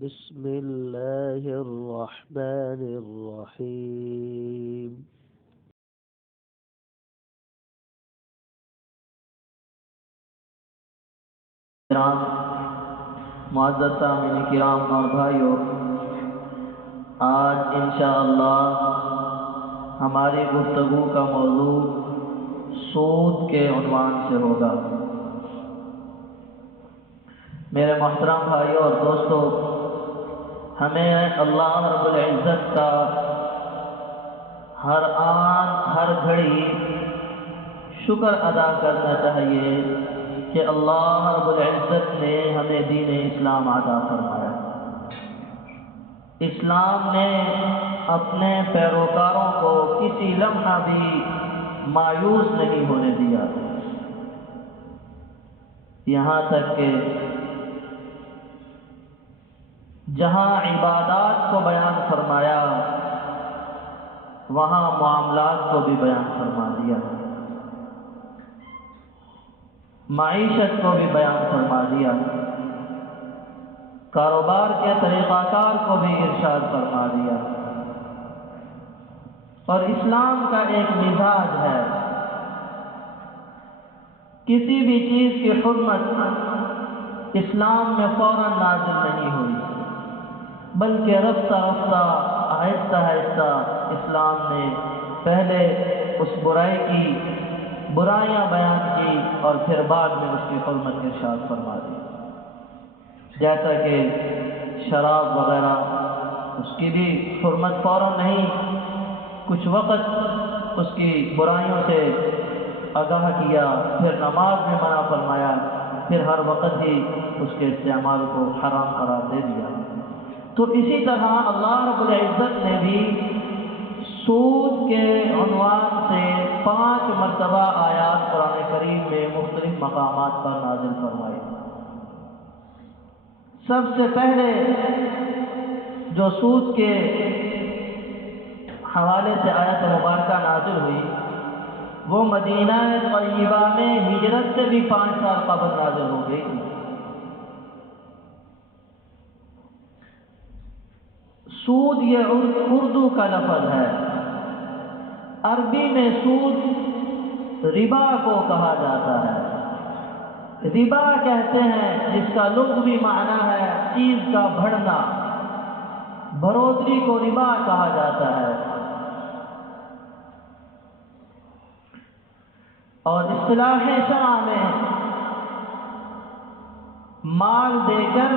بسم الله الرحمن الرحيم معزز سامعین کرام اور بھائیوں، آج انشاءاللہ ہماری گفتگو کا موضوع سود کے عنوان سے ہوگا۔ میرے محترم بھائیوں اور دوستوں، ہمیں اللہ رب العزت کا ہر آن ہر گھڑی شکر ادا کرنا چاہیے کہ اللہ رب العزت نے ہمیں دین اسلام عطا فرمایا۔ اسلام نے اپنے پیروکاروں کو کسی لمحہ بھی مایوس نہیں ہونے دیا، یہاں تک کہ جہاں عبادات کو بیان فرمایا وہاں معاملات کو بھی بیان فرما دیا، معیشت کو بھی بیان فرما دیا، کاروبار کے طریقہ کار کو بھی ارشاد فرما دیا۔ اور اسلام کا ایک مزاج ہے، کسی بھی چیز کی حرمت اسلام میں فوراً نازل نہیں ہوئی، بلکہ رفتہ رفتہ آہستہ آہستہ اسلام نے پہلے اس برائی کی برائیاں بیان کی اور پھر بعد میں اس کی حرمت ارشاد فرما دی۔ جیسا کہ شراب وغیرہ، اس کی بھی حرمت فوراً نہیں، کچھ وقت اس کی برائیوں سے آگاہ کیا، پھر نماز میں منع فرمایا، پھر ہر وقت ہی اس کے استعمال کو حرام قرار دے دیا۔ تو اسی طرح اللہ رب العزت نے بھی سود کے عنوان سے 5 مرتبہ آیات قرآن کریم میں مختلف مقامات پر نازل فرمائی۔ سب سے پہلے جو سود کے حوالے سے آیت مبارکہ نازل ہوئی وہ مدینہ طیبہ میں ہجرت سے بھی 5 سال قبل نازل ہو گئی تھی۔ سود یہ اردو کا لفظ ہے، عربی میں سود ربا کو کہا جاتا ہے۔ ربا کہتے ہیں جس کا لغوی معنی ہے چیز کا بڑھنا، بڑھوتری کو ربا کہا جاتا ہے۔ اور اصطلاح شرع میں مال دے کر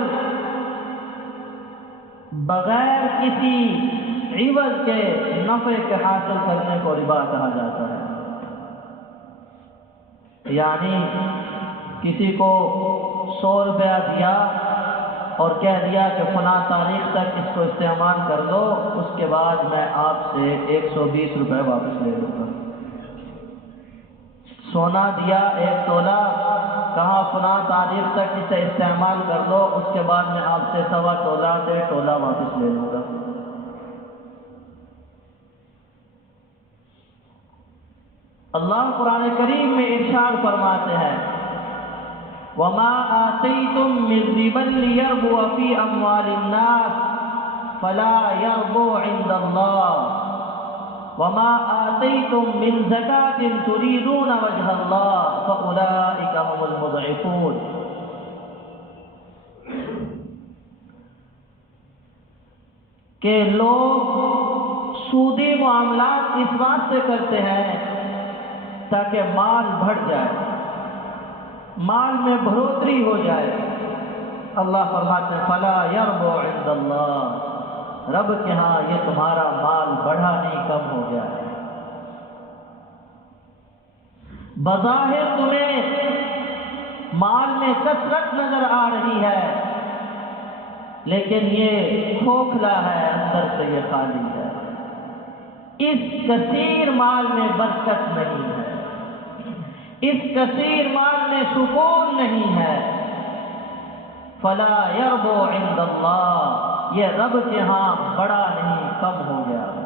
بغیر کسی عوض کے نفع کے حاصل کرنے کو ربا کہا جاتا ہے۔ یعنی کسی کو 100 روپیہ دیا اور کہہ دیا کہ فلاں تاریخ تک اس کو استعمال کر لو، اس کے بعد میں آپ سے 120 روپے واپس لے لوں گا۔ سونا دیا 1 تولہ، کہا فلاں تاریخ تک اسے استعمال کر دو، اس کے بعد میں آپ سے 1.25 تولہ 1.5 تولہ واپس لے لوں گا۔ اللہ قرآن کریم میں ارشاد فرماتے ہیں وَمَا آتَيْتُم مِّن رِّبًا لِّيَرْبُوَ فِي أَمْوَالِ النَّاسِ فَلَا يَرْبُو عِندَ اللَّهِ وَمَا آتَيْتُم مِّن زَكَاةٍ تُرِيدُونَ وَجْهَ اللَّهِ فَأُولَٰئِكَ هُمُ الْمُضْعِفُونَ۔ کہ لوگ سودی معاملات اس واسطے کرتے ہیں تاکہ مال بڑھ جائے، مال میں بڑھوتری ہو جائے۔ اللہ فرماتے ہیں فَلَا يَرْبُو عِندَ اللَّهِ، رب کے ہاں یہ تمہارا مال بڑھا نہیں، کم ہو گیا ہے۔ بظاہر تمہیں مال میں کثرت نظر آ رہی ہے، لیکن یہ کھوکھلا ہے، اندر سے یہ خالی ہے۔ اس کثیر مال میں برکت نہیں ہے، اس کثیر مال میں سکون نہیں ہے۔ فَلَا يَرْبُو عِندَ اللَّهِ، یہ رب کے ہاں بڑا نہیں، کم ہو گیا ہے۔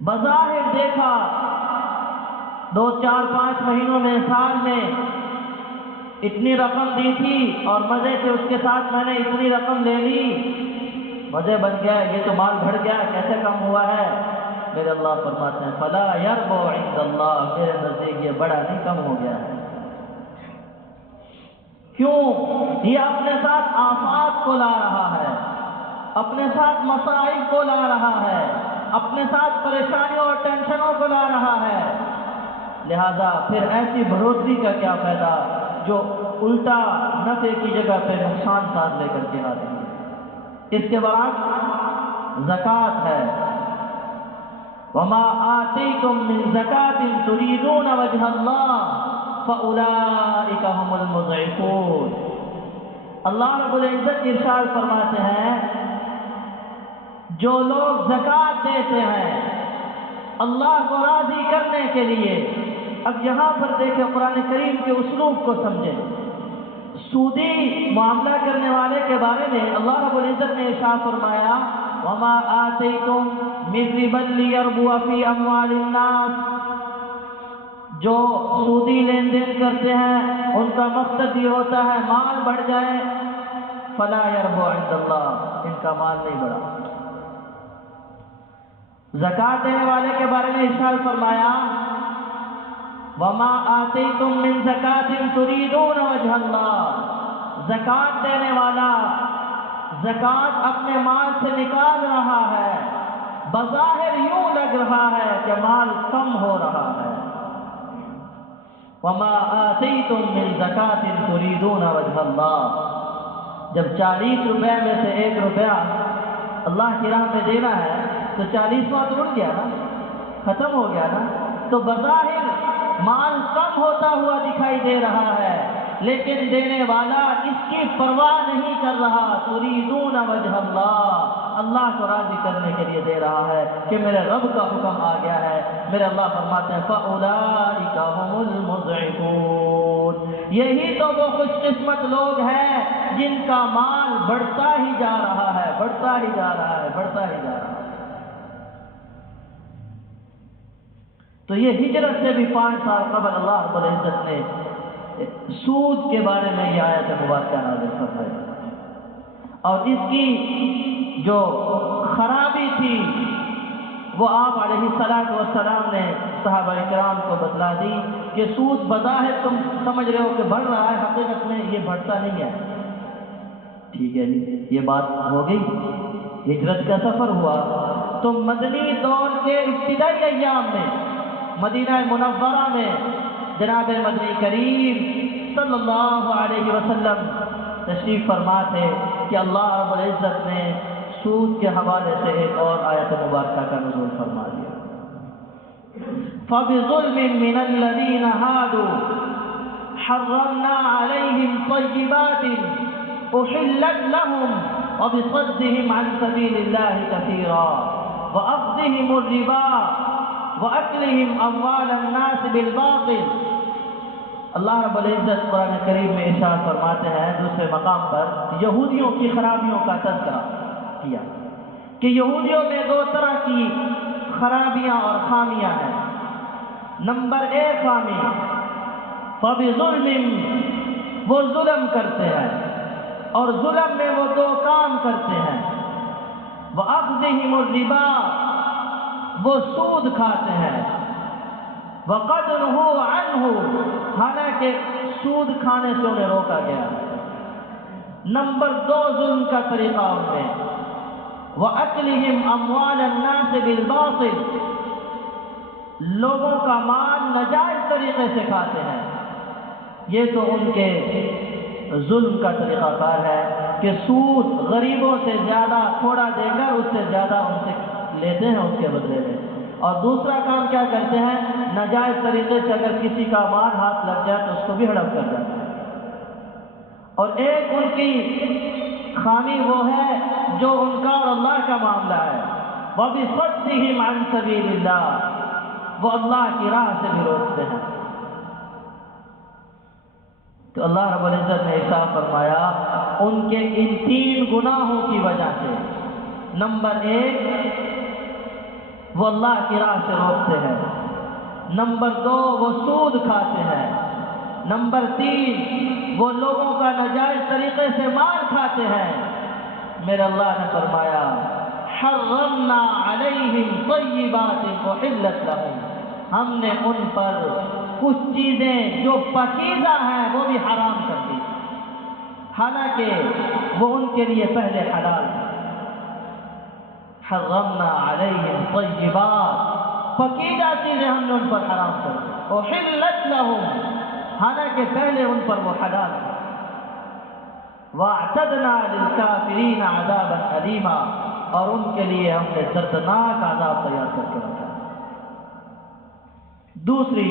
بظاہر دیکھا 2 4 5 مہینوں میں، سال میں اتنی رقم دی تھی اور مزے سے اس کے ساتھ میں نے اتنی رقم لے لی، مزے بن گیا، یہ تو مال بڑھ گیا، کیسے کم ہوا ہے؟ میرے اللہ فرماتے ہیں فلا یربو عند اللہ، میرے نزدیک یہ بڑا نہیں، کم ہو گیا ہے۔ کیوں؟ یہ اپنے ساتھ آفات کو لا رہا ہے، اپنے ساتھ مصائب کو لا رہا ہے، اپنے ساتھ پریشانیوں اور ٹینشنوں کو لا رہا ہے، لہذا پھر ایسی بھروسی کا کیا فائدہ جو الٹا نفع کی جگہ پہ نقصان ساتھ لے کر کے آتی ہے۔ اس کے برعکس زکوٰۃ ہے، وما آتیتم من زکاۃ تریدون وجہ اللہ فاولئک هم المضعفون۔ اللہ رب العزت ارشاد فرماتے ہیں جو لوگ زکوٰۃ دیتے ہیں اللہ کو راضی کرنے کے لیے، اب یہاں پر دیکھیں قرآن کریم کے اسلوب کو سمجھیں، سودی معاملہ کرنے والے کے بارے میں اللہ رب العزت نے ارشاد فرمایا وما آتیتم من ربا لیربو فی اموال الناس، جو سودی لین دین کرتے ہیں ان کا مقصد یہ ہوتا ہے مال بڑھ جائے، فلا یربو عند اللہ، ان کا مال نہیں بڑھا۔ زکوٰۃ دینے والے کے بارے میں ارشاد فرمایا وما آتیتم من زکاۃ تریدون وجہ اللہ، زکوٰۃ دینے والا زکوٰۃ اپنے مال سے نکال رہا ہے، بظاہر یوں لگ رہا ہے کہ مال کم ہو رہا ہے، وما آتیتم من زکاۃ تریدون وجہ اللہ، جب 40 روپے میں سے 1 روپیہ اللہ کی راہ میں دینا ہے تو 40واں تو اڑ گیا نا، ختم ہو گیا نا، تو بظاہر مال کم ہوتا ہوا دکھائی دے رہا ہے، لیکن دینے والا اس کی پرواہ نہیں کر رہا، تریدون وجہ اللہ، اللہ کو راضی کرنے کے لیے دے رہا ہے کہ میرے رب کا حکم آ گیا ہے۔ میرے اللہ فرماتے ہیں فاولئک هم المضعفون، یہی تو وہ خوش قسمت لوگ ہیں جن کا مال بڑھتا ہی جا رہا ہے، بڑھتا ہی جا رہا ہے، بڑھتا ہی جا رہا ہے۔ تو یہ ہجرت سے بھی 5 سال قبل اللہ رب العزت نے سود کے بارے میں یہ آیت مبارکہ نازل فرمائی، اور اس کی جو خرابی تھی وہ آپ علیہ الصلوۃ والسلام نے صحابہ کرام کو بتلا دی کہ سود بظاہر تم سمجھ رہے ہو کہ بڑھ رہا ہے، حقیقت میں یہ بڑھتا نہیں ہے۔ ٹھیک ہے جی، یہ بات ہو گئی، ہجرت کا سفر ہوا تو مدنی دور کے ابتدائی ایام میں مدینہ منورہ میں جناب مدنی کریم صلی اللہ علیہ وسلم تشریف فرما تھے کہ اللہ رب العزت نے سود کے حوالے سے ایک اور آیت مبارکہ کا نزول فرما دیا، فَبِظُلْمٍ مِّنَ الَّذِينَ هَادُوا حَرَّمْنَا عَلَيْهِمْ طَيِّبَاتٍ أُحِلَّتْ لَهُمْ وَبِصَدِّهِمْ عَنْ سَبِيلِ اللَّهِ كَثِيرًا وَأَخْذِهِمُ الرِّبَا وَأَكْلِهِمْ أَمْوَالَ النَّاسِ بِالْبَاطِلِ۔ اللہ رب العزت قرآن کریم میں ارشاد فرماتے ہیں دوسرے مقام پر یہودیوں کی خرابیوں کا تذکرہ کیا کہ یہودیوں میں 2 طرح کی خرابیاں اور خامیاں ہیں۔ نمبر 1 خامی فَبِظُلْمٍ، وہ ظلم کرتے ہیں، اور ظلم میں وہ 2 کام کرتے ہیں، وَأَخْذِهِمُ الرِّبَا، وہ سود کھاتے ہیں، وَقَدْ نُهُوا عَنْهُ، حالانکہ سود کھانے سے انہیں روکا گیا۔ نمبر 2 ظلم کا طریقہ ان میں وَأَكْلِهِمْ أَمْوَالَ النَّاسِ بِالْبَاطِلِ، لوگوں کا مال ناجائز طریقے سے کھاتے ہیں۔ یہ تو ان کے ظلم کا طریقہ کار ہے کہ سود غریبوں سے زیادہ تھوڑا دے کر اس سے زیادہ ان سے لیتے ہیں اس کے بدلے میں، اور دوسرا کام کیا کرتے ہیں، ناجائز طریقے سے اگر کسی کا مال ہاتھ لگ جائے تو اس کو بھی ہڑپ کر جاتے ہیں۔ اور ایک ان کی خامی وہ ہے جو ان کا اور اللہ کا معاملہ ہے، وَبِصَدِّهِمْ عَنْ سَبِيلِ اللَّهِ، وہ اللہ کی راہ سے بھی روکتے ہیں۔ تو اللہ رب العزت نے ارشاد فرمایا ان کے ان 3 گناہوں کی وجہ سے، نمبر 1 وہ اللہ کی راہ سے روکتے ہیں، نمبر 2 وہ سود کھاتے ہیں، نمبر 3 وہ لوگوں کا ناجائز طریقے سے مال کھاتے ہیں، میرے اللہ نے فرمایا حرمنا علیہم طیبات احلت لہم، ہم نے ان پر کچھ چیزیں جو پاکیزہ ہیں وہ بھی حرام کر دی، حالانکہ وہ ان کے لیے پہلے حلال ہیں۔ حرمنا علیہم طیبات، پاکیزہ چیزیں ہم نے ان پر حرام کر دی، احلت لہم، حالانکہ پہلے ان پر وہ حلال ہے۔ واعتدنا للکافرین عذابا الیما، اور ان کے لیے ہم نے دردناک عذاب تیار کر کے رکھا۔ دوسری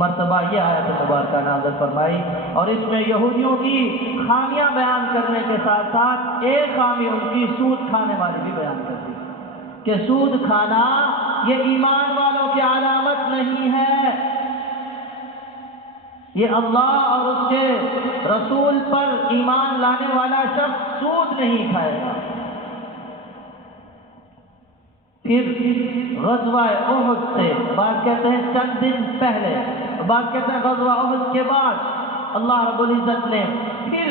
مرتبہ یہ آیت مبارکہ نازل فرمائی، اور اس میں یہودیوں کی خامیاں بیان کرنے کے ساتھ ساتھ ایک خامی ان کی سود کھانے والی بھی بیان کر دی کہ سود کھانا یہ ایمان والوں کی علامت نہیں ہے، یہ اللہ اور اس کے رسول پر ایمان لانے والا شخص سود نہیں کھائے گا۔ پھر غزوہ احد سے، بعض کہتے ہیں چند دن پہلے، بعض کہتے ہیں غزوہ احد کے بعد، اللہ رب العزت نے پھر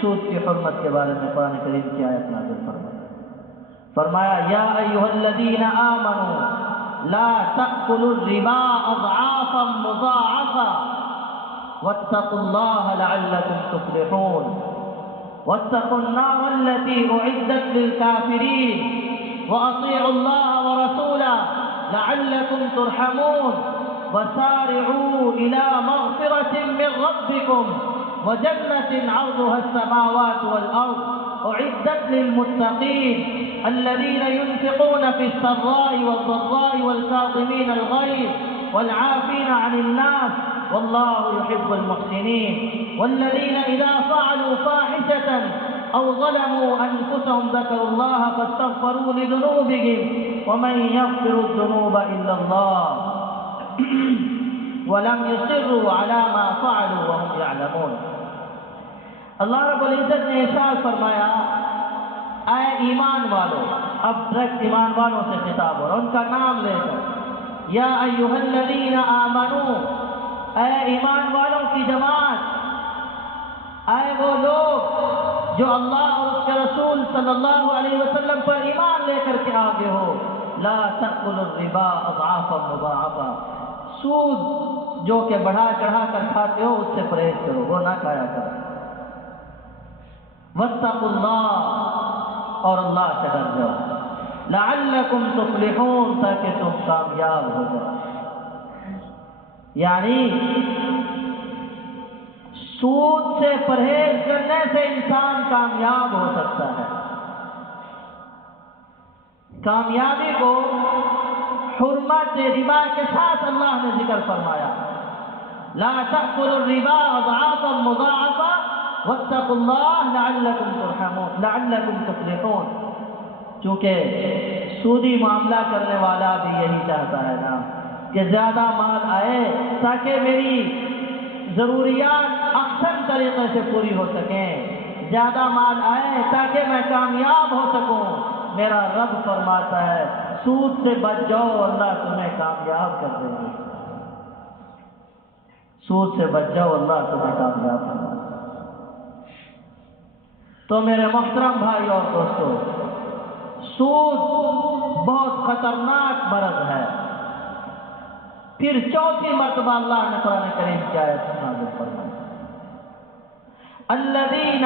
سود کی حرمت کے بارے میں قرآن کریم کی آیت نازل فرمایا یا ایھا الذین آمنوا لا تأکلوا الربا اضعافا مضاعفا واتقوا الله لعلكم تفلحون واتقوا النار التي أعدت للكافرين وأطيعوا الله ورسوله لعلكم ترحمون وسارعوا إلى مغفرة من ربكم وجنة عرضها السماوات والأرض أعدت للمتقين الذين ينفقون في السراء والضراء والكاظمين الغيظ والعافين عن الناس والله يحب المحسنين والذين إذا فعلوا فاحشة أو ظلموا أنفسهم ذكروا الله فاستغفروا لذنوبهم ومن يغفر الذنوب إلا الله ولم يصروا على ما فعلوا وهم يعلمون۔ اللہ رب العزت نے ارشاد فرمایا اے ایمان والو، اب ڈائریکٹ ایمان والوں سے خطاب ہو رہا، ان کا نام لے کر، یا ایھا الذین آمنوا، اے ایمان والوں کی جماعت، اے وہ لوگ جو اللہ اور اس کے رسول صلی اللہ علیہ وسلم پر ایمان لے کر کے آگے ہو، لا تأکلوا الربا اضعافا مضاعفا، سود جو کہ بڑھا چڑھا کر کھاتے ہو اس سے پرہیز کرو، وہ نہ کھایا کرو۔ واتقوا اللہ، اور اللہ سے ڈر جاؤ، لعلکم تفلحون، تاکہ تم کامیاب ہو جاؤ۔ یعنی سود سے پرہیز کرنے سے انسان کامیاب ہو سکتا ہے۔ کامیابی کو حرمت ربا کے ساتھ اللہ نے ذکر فرمایا، لا تأکلوا الربا اضعافا مضاعفا واتقوا اللہ لعلکم ترحمون لعلکم تفلحون، چونکہ سودی معاملہ کرنے والا بھی یہی چاہتا ہے نا کہ زیادہ مال آئے تاکہ میری ضروریات احسن طریقے سے پوری ہو سکیں، زیادہ مال آئے تاکہ میں کامیاب ہو سکوں۔ میرا رب فرماتا ہے سود سے بچ جاؤ، اللہ تمہیں کامیاب کر دے گا۔ سود سے بچ جاؤ، اللہ تمہیں کامیاب کر دے گا۔ تو میرے محترم بھائی اور دوستو، سود بہت خطرناک مرض ہے۔ پھر چوتھی مرتبہ اللہ نے قرآن کریم کی آیت نازل فرمائی، الذین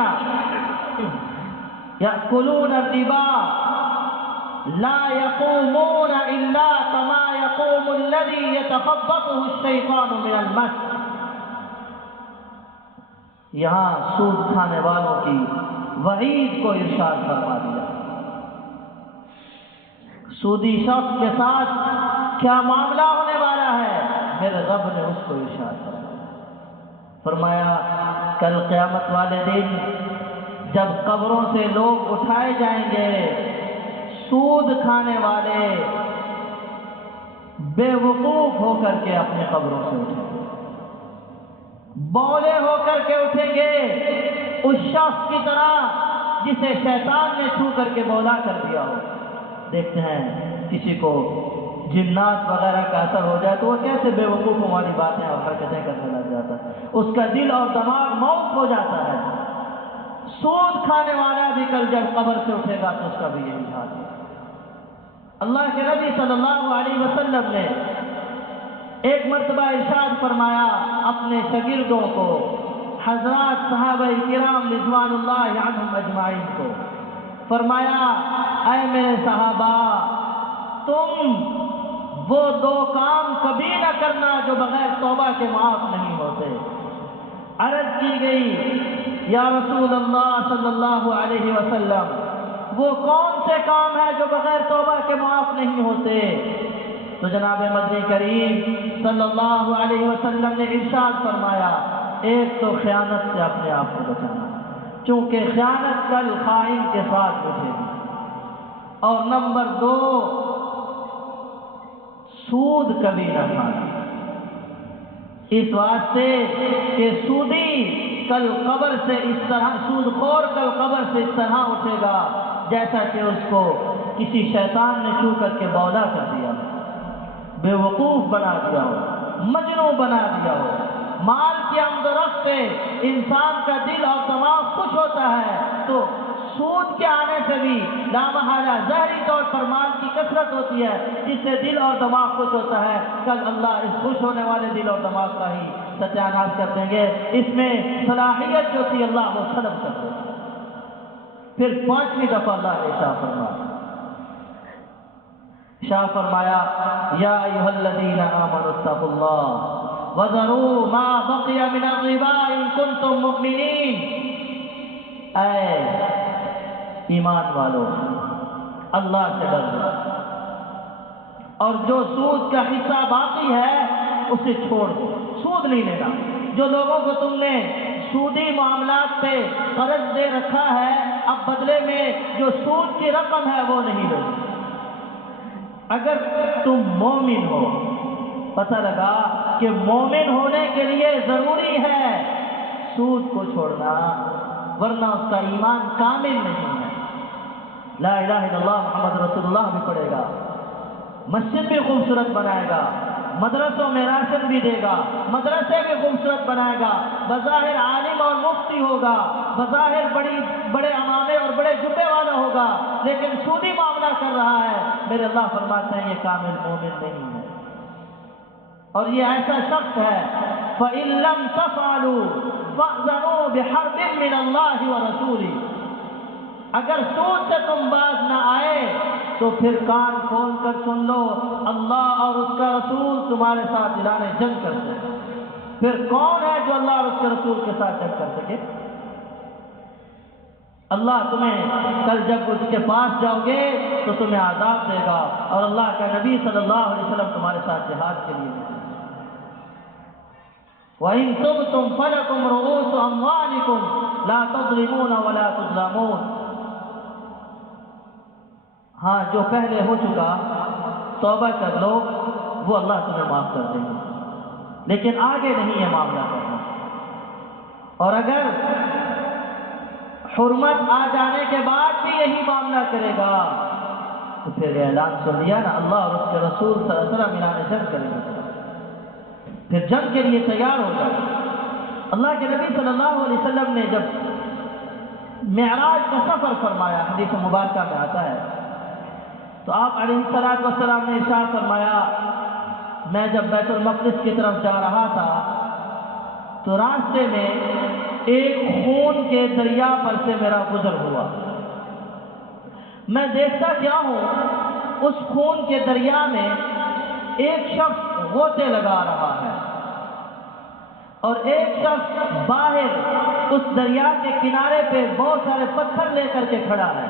یأکلون الربا لا یقومون الا کما یقوم الذی یتخبطہ الشیطان من المس۔ یہاں سود کھانے والوں کی وعید کو ارشاد فرما دیا۔ سودی شخص کے ساتھ کیا معاملہ ہونے والا ہے، میرے رب نے اس کو ارشاد فرمایا کل قیامت والے دن جب قبروں سے لوگ اٹھائے جائیں گے، سود کھانے والے بے وقوف ہو کر کے اپنے قبروں سے اٹھیں گے، بولے ہو کر کے اٹھیں گے، اس شخص کی طرح جسے شیطان نے چھو کر کے بولا کر دیا ہو۔ دیکھتے ہیں کسی کو جنات وغیرہ کا اثر ہو جائے تو وہ کیسے بے وقوفوں والی باتیں اور حرکتیں کرنے لگ جاتا ہے، اس کا دل اور دماغ موت ہو جاتا ہے۔ سود کھانے والا بھی کل جب قبر سے اٹھے گا تو اس کا بھی یہی حال ہے۔ اللہ کے نبی صلی اللہ علیہ وسلم نے ایک مرتبہ ارشاد فرمایا اپنے شاگردوں کو، حضرات صحابہ کرام رضوان اللہ عنہم اجمعین کو، فرمایا اے میرے صحابہ، تم وہ دو کام کبھی نہ کرنا جو بغیر توبہ کے معاف نہیں ہوتے۔ عرض کی گئی یا رسول اللہ صلی اللہ علیہ وسلم، وہ کون سے کام ہیں جو بغیر توبہ کے معاف نہیں ہوتے؟ تو جناب مدنی کریم صلی اللہ علیہ وسلم نے ارشاد فرمایا، ایک تو خیانت سے اپنے آپ کو بچانا، چونکہ خیانت کل خائن کے ساتھ اٹھے گی، اور نمبر دو سود کبھی نہ کھانا، اس واسطے کہ سودی کل قبر سے اس طرح، سود خور کل قبر سے اس طرح اٹھے گا جیسا کہ اس کو کسی شیطان نے چھو کر کے بولا کر دیا، بے وقوف بنا دیا ہو، مجنون بنا دیا ہو۔ مال کی آمد و رفت سے انسان کا دل اور دماغ خوش ہوتا ہے، تو سود کے آنے سے بھی لامحالہ ظاہری طور پر مال کی کثرت ہوتی ہے جس سے دل اور دماغ خوش ہوتا ہے۔ کل اللہ اس خوش ہونے والے دل اور دماغ کا ہی ستیہ ناش کر دیں گے، اس میں صلاحیت جو تھی اللہ وہ سلب کر دے گا۔ پھر پانچویں دفعہ اللہ نے شاہ فرمایا یا ایھا الذین آمنوا اتقوا اللہ وذروا ما بقی من الربا ان کنتم مؤمنین، اے ایمان والو اللہ سے ڈرو اور جو سود کا حصہ باقی ہے اسے چھوڑ دو، سود نہیں لینا۔ جو لوگوں کو تم نے سودی معاملات پہ قرض دے رکھا ہے، اب بدلے میں جو سود کی رقم ہے وہ نہیں لو۔ اگر تم مومن ہو، پتہ لگا کہ مومن ہونے کے لیے ضروری ہے سود کو چھوڑنا، ورنہ اس کا ایمان کامل نہیں ہے۔ لا الہ الا اللہ محمد رسول اللہ بھی پڑھے گا، مسجد بھی خوبصورت بنائے گا، مدرسوں میں راشن بھی دے گا، مدرسے بھی خوبصورت بنائے گا، بظاہر عالم اور مفتی ہوگا، بظاہر بڑے عمامے اور بڑے جبے والا ہوگا، لیکن سودی معاملہ کر رہا ہے، میرے اللہ فرماتے ہیں یہ کامل مومن نہیں ہے۔ اور یہ ایسا شخص ہے فَإِن لَّمْ تَفْعَلُوا فَأْذَنُوا بِحَرْبٍ مِّنَ اللَّهِ وَرَسُولِهِ، اگر سود سے تم باز نہ آئے تو پھر کان کھول کر سن لو، اللہ اور اس کا رسول تمہارے ساتھ اعلان جنگ کرتے ہیں۔ پھر کون ہے جو اللہ اور اس کے رسول کے ساتھ جنگ کر سکے؟ اللہ تمہیں کل جب اس کے پاس جاؤ گے تو تمہیں عذاب دے گا، اور اللہ کا نبی صلی اللہ علیہ وسلم تمہارے ساتھ جہاد کے لیے نہیں۔ وَإِن تُبْتُمْ فَلَكُمْ رُءُوسُ أَمْوَالِكُمْ لَا تَظْلِمُونَ وَلَا تُظْلَمُونَ، ہاں جو پہلے ہو چکا توبہ کر لو، وہ اللہ تمہیں معاف کر دیں گے، لیکن آگے نہیں یہ معاملہ کرنا۔ اور اگر حرمت آ جانے کے بعد بھی یہی معاملہ کرے گا تو پھر اعلان سن لیا نا، اللہ اور اس کے رسول صلی اللہ علیہ وسلم اعلان جنگ کریں گے، پھر جنگ کے لیے تیار ہو جائے۔ اللہ کے نبی صلی اللہ علیہ وسلم نے جب معراج کا سفر فرمایا، حدیث مبارکہ میں آتا ہے، تو آپ علیہ الصلوۃ والسلام نے ارشاد فرمایا میں جب بیت المقدس کی طرف جا رہا تھا تو راستے میں ایک خون کے دریا پر سے میرا گزر ہوا، میں دیکھتا کیا ہوں اس خون کے دریا میں ایک شخص غوطے لگا رہا ہے اور ایک شخص باہر اس دریا کے کنارے پہ بہت سارے پتھر لے کر کے کھڑا ہے۔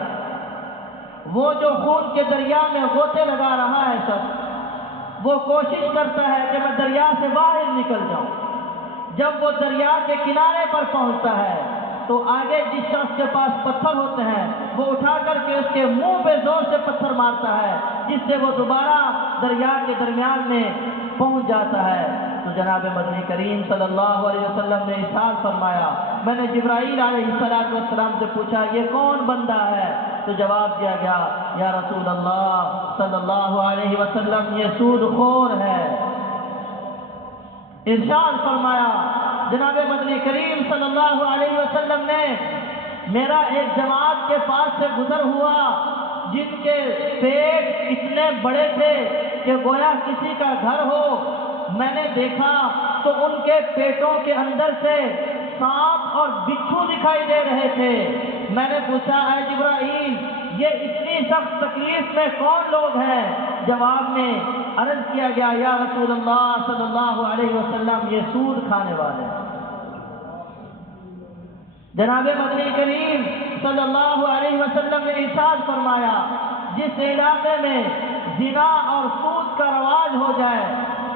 وہ جو خون کے دریا میں غوطے لگا رہا ہے شخص، وہ کوشش کرتا ہے کہ میں دریا سے باہر نکل جاؤں۔ جب وہ دریا کے کنارے پر پہنچتا ہے تو آگے جس شخص کے پاس پتھر ہوتے ہیں وہ اٹھا کر کے اس کے منہ پہ زور سے پتھر مارتا ہے، جس سے وہ دوبارہ دریا کے درمیان میں پہنچ جاتا ہے۔ تو جناب مدنی کریم صلی اللہ علیہ وسلم نے ارشاد فرمایا، میں نے جبرائیل علیہ السلام سے پوچھا یہ کون بندہ ہے؟ تو جواب دیا گیا، یا رسول اللہ صلی اللہ علیہ وسلم یہ سود خور ہے۔ ارشاد فرمایا جناب مدنی کریم صلی اللہ علیہ وسلم نے، میرا ایک جماعت کے پاس سے گزر ہوا جن کے پیٹ اتنے بڑے تھے کہ گویا کسی کا گھر ہو، میں نے دیکھا تو ان کے پیٹوں کے اندر سے سانپ اور بچھو دکھائی دے رہے تھے۔ میں نے پوچھا اے جبرائیل یہ اتنی سخت تکلیف میں کون لوگ ہیں؟ جواب میں عرض کیا گیا، یا رسول اللہ صلی اللہ علیہ وسلم یہ سود کھانے والے ہیں۔ جناب مدنی کریم صلی اللہ علیہ وسلم نے ارشاد فرمایا، جس علاقے میں زنا اور سود کا رواج ہو جائے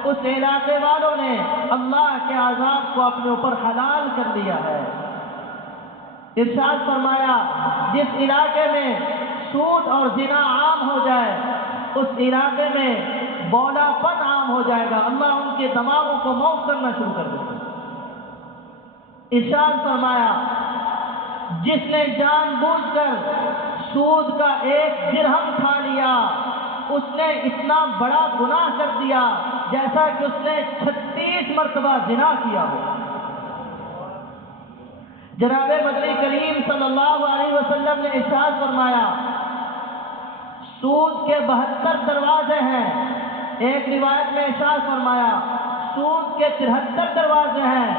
اس علاقے والوں نے اللہ کے عذاب کو اپنے اوپر حلال کر لیا ہے۔ ارشاد فرمایا، جس علاقے میں سود اور زنا عام ہو جائے اس علاقے میں بولا پن عام ہو جائے گا، اللہ ان کے دماغوں کو موت کرنا شروع کر دے گا۔ ارشاد فرمایا، جس نے جان بوجھ کر سود کا 1 درہم کھا لیا اس نے اتنا بڑا گناہ کر دیا جیسا کہ اس نے 36 مرتبہ زنا کیا ہو۔ جناب مدنی کریم صلی اللہ علیہ وسلم نے ارشاد فرمایا، سود کے 72 دروازے ہیں۔ ایک روایت میں ارشاد فرمایا سود کے 73 دروازے ہیں۔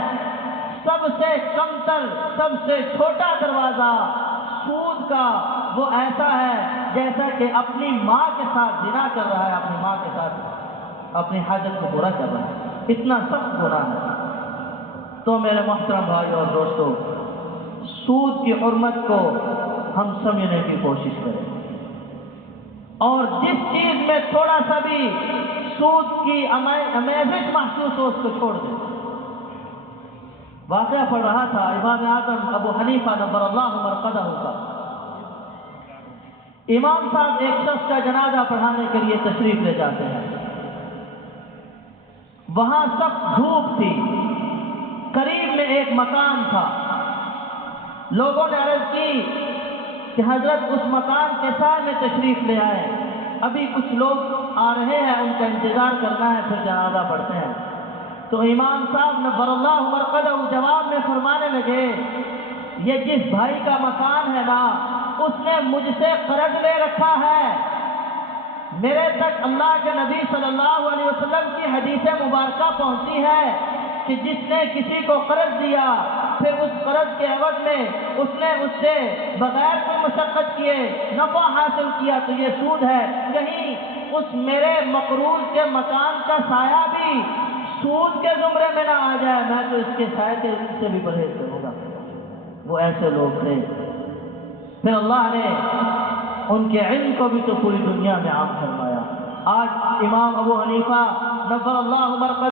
سب سے کمتر سب سے چھوٹا دروازہ سود کا وہ ایسا ہے جیسا کہ اپنی ماں کے ساتھ زنا کر رہا ہے، اپنی ماں کے ساتھ اپنی حاجت کو پورا کر رہا ہے، اتنا سخت گناہ ہے۔ تو میرے محترم بھائیو اور دوستو، سود کی حرمت کو ہم سمجھنے کی کوشش کریں، اور جس چیز میں تھوڑا سا بھی سود کی امیزش محسوس ہو اس کو چھوڑ دیں۔ واقعہ پڑھ رہا تھا امام اعظم ابو حنیفہ نبر اللہ مرقدہ کا، امام صاحب ایک شخص کا جنازہ پڑھانے کے لیے تشریف لے جاتے ہیں۔ وہاں سخت دھوپ تھی، قریب میں ایک مکان تھا۔ لوگوں نے عرض کی کہ حضرت اس مکان کے سائے میں تشریف لے آئے، ابھی کچھ لوگ آ رہے ہیں، ان کا انتظار کرنا ہے، پھر جنازہ پڑھتے ہیں۔ تو امام صاحب نبر اللہ مرقدہ جواب میں فرمانے لگے، یہ جس بھائی کا مکان ہے نا اس نے مجھ سے قرض لے رکھا ہے۔ میرے تک اللہ کے نبی صلی اللہ علیہ وسلم کی حدیث مبارکہ پہنچی ہے کہ جس نے کسی کو قرض دیا پھر اس قرض کے عوض میں اس نے اس سے بغیر کوئی مشقت کیے نفع حاصل کیا تو یہ سود ہے۔ کہیں اس میرے مقروض کے مکان کا سایہ بھی سود کے زمرے میں نہ آ جائے، میں تو اس کے سائے سے بھی پرہیز کروں گا۔ وہ ایسے لوگ تھے۔ پھر اللہ نے ان کے علم کو بھی تو پوری دنیا میں عام فرمایا۔ آج امام ابو حنیفہ نبر اللہ مرقدہ